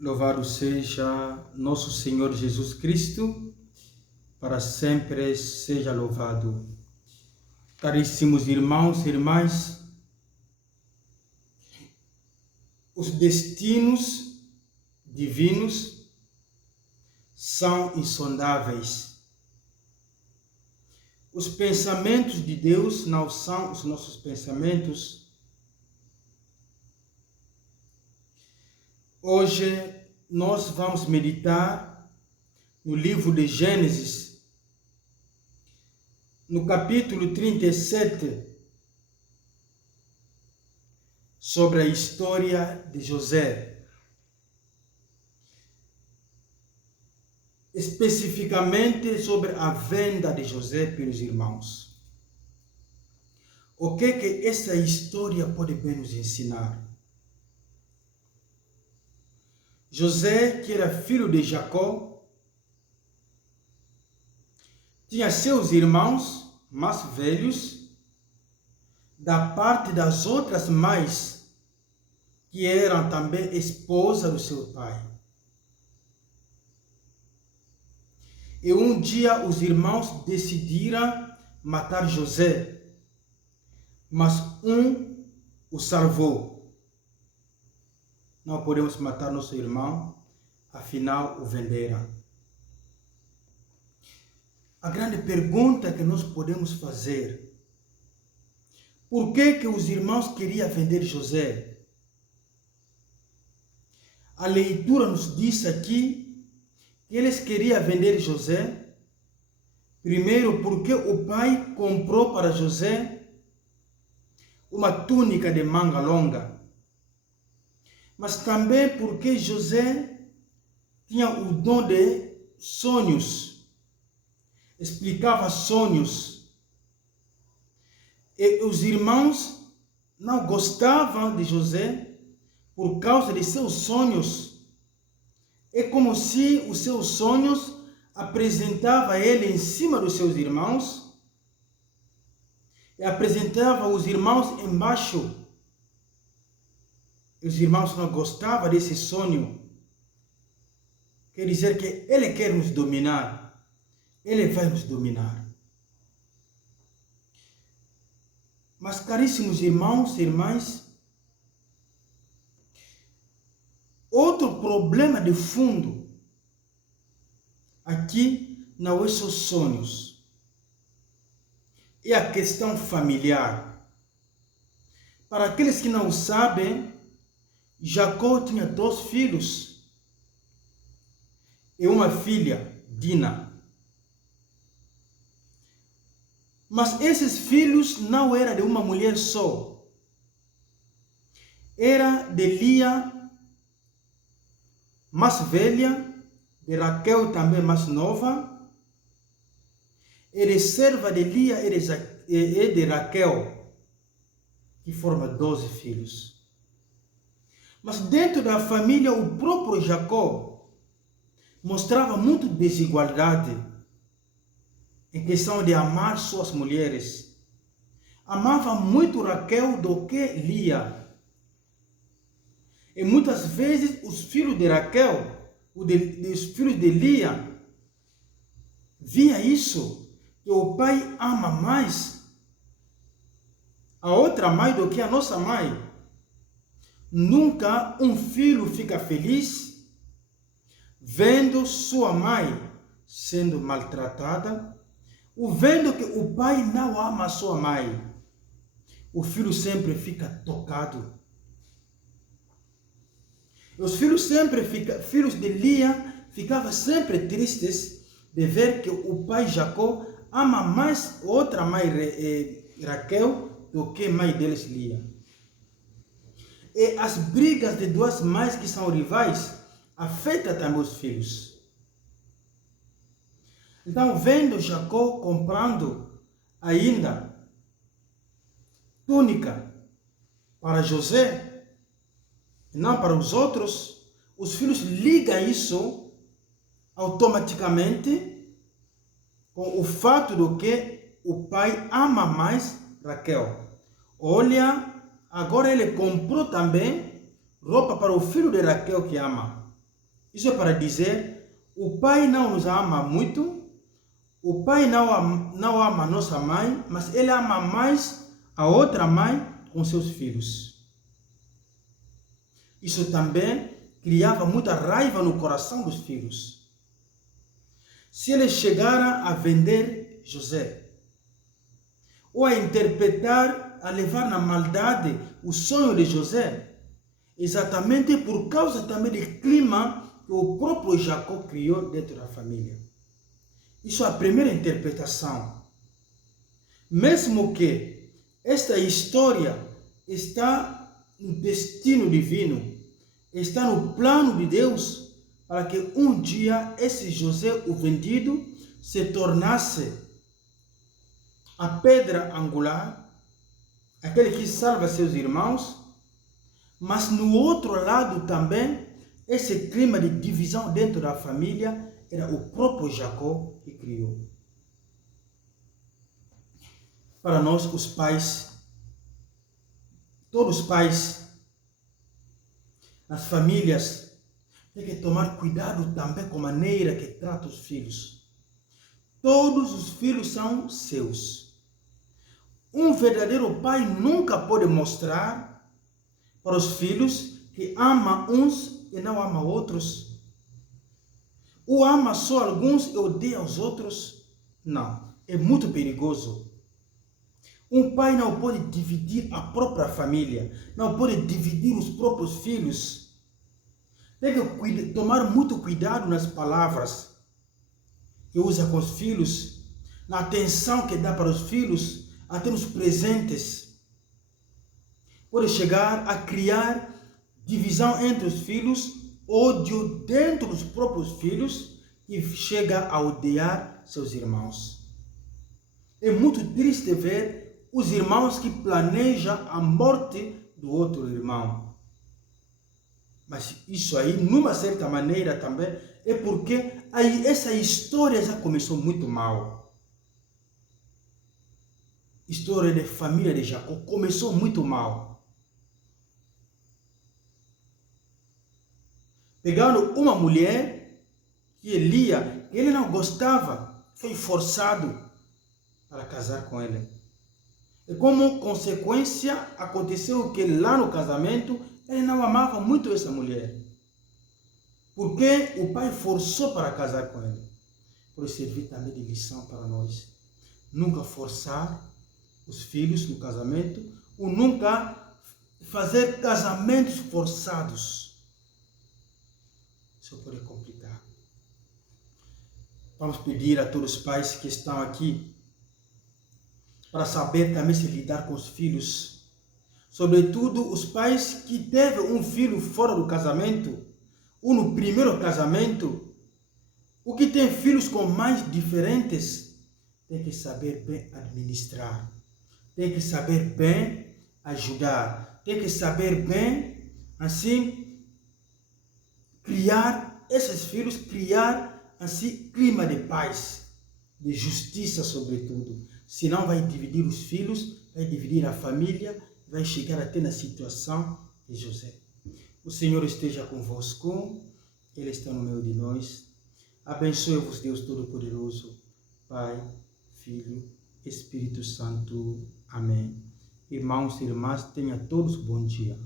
Louvado seja nosso Senhor Jesus Cristo, para sempre seja louvado. Caríssimos irmãos e irmãs, os destinos divinos são insondáveis. Os pensamentos de Deus não são os nossos pensamentos. Hoje nós vamos meditar no livro de Gênesis, no capítulo 37, sobre a história de José. Especificamente sobre a venda de José pelos irmãos. O que essa história pode bem nos ensinar? José, que era filho de Jacó, tinha seus irmãos mais velhos, da parte das outras mães, que eram também esposas do seu pai. E um dia os irmãos decidiram matar José, mas um o salvou. Não podemos matar nosso irmão, afinal o venderam. A grande pergunta que nós podemos fazer: por que os irmãos queriam vender José? A leitura nos diz aqui que eles queriam vender José, primeiro porque o pai comprou para José uma túnica de manga longa, mas também porque José tinha o dom de sonhos, explicava sonhos, e os irmãos não gostavam de José por causa de seus sonhos. É como se os seus sonhos apresentavam ele em cima dos seus irmãos e apresentava os irmãos embaixo. Os irmãos não gostavam desse sonho. Quer dizer que ele quer nos dominar. Ele vai nos dominar. Mas, caríssimos irmãos e irmãs, outro problema de fundo aqui não é só sonhos. É a questão familiar. Para aqueles que não sabem, Jacó tinha 2 filhos e uma filha, Dina. Mas esses filhos não eram de uma mulher só. Era de Lia, mais velha, de Raquel também mais nova, e de serva de Lia e de Raquel, que forma 12 filhos. Mas dentro da família, o próprio Jacó mostrava muita desigualdade em questão de amar suas mulheres. Amava muito Raquel do que Lia. E muitas vezes os filhos de Raquel, os filhos de Lia, via isso, que o pai ama mais a outra mãe do que a nossa mãe. Nunca um filho fica feliz vendo sua mãe sendo maltratada, ou vendo que o pai não ama sua mãe. O filho sempre fica tocado. Os filhos filhos de Lia ficavam sempre tristes de ver que o pai Jacó ama mais outra mãe, Raquel, do que a mãe deles, Lia. E as brigas de 2 mães que são rivais afetam também os filhos. Então, vendo Jacó comprando ainda túnica para José, e não para os outros, os filhos ligam isso automaticamente com o fato de que o pai ama mais Raquel. Olha, agora ele comprou também roupa para o filho de Raquel que ama. Isso é para dizer, o pai não nos ama muito, o pai não ama a nossa mãe, mas ele ama mais a outra mãe com seus filhos. Isso também criava muita raiva no coração dos filhos. Se eles chegaram a vender José, ou a interpretar, a levar na maldade o sonho de José, exatamente por causa também do clima que o próprio Jacó criou dentro da família. Isso é a primeira interpretação. Mesmo que esta história está no destino divino, está no plano de Deus, para que um dia esse José, o vendido, se tornasse a pedra angular, aquele que salva seus irmãos, mas no outro lado também, esse clima de divisão dentro da família era o próprio Jacó que criou. Para nós, os pais, todos os pais, nas famílias, têm que tomar cuidado também com a maneira que trata os filhos. Todos os filhos são seus. Um verdadeiro pai nunca pode mostrar para os filhos que ama uns e não ama outros. Ou ama só alguns e odeia os outros. Não, é muito perigoso. Um pai não pode dividir a própria família, não pode dividir os próprios filhos. Tem que tomar muito cuidado nas palavras que usa com os filhos, na atenção que dá para os filhos, até nos presentes. Pode chegar a criar divisão entre os filhos, ódio dentro dos próprios filhos, e chega a odiar seus irmãos. É muito triste ver os irmãos que planejam a morte do outro irmão. Mas isso aí, numa certa maneira também, é porque aí essa história já começou muito mal. História de família de Jacó começou muito mal. Pegando uma mulher que Lia, ele não gostava, foi forçado para casar com ele. E como consequência, aconteceu que lá no casamento, ele não amava muito essa mulher. Porque o pai forçou para casar com ele. Por servir também de lição para nós. Nunca forçar os filhos no casamento, ou nunca fazer casamentos forçados. Isso pode complicar. Vamos pedir a todos os pais que estão aqui para saber também se lidar com os filhos. Sobretudo os pais que teve um filho fora do casamento, ou no primeiro casamento, o que tem filhos com mães diferentes, tem que saber bem administrar, tem que saber bem ajudar, tem que saber bem, assim, criar esses filhos, criar, assim, clima de paz, de justiça sobretudo. Senão vai dividir os filhos, vai dividir a família, vai chegar até na situação de José. O Senhor esteja convosco, Ele está no meio de nós. Abençoe-vos, Deus Todo-Poderoso, Pai, Filho, Espírito Santo. Amém. Irmãos e irmãs, tenham todos bom dia.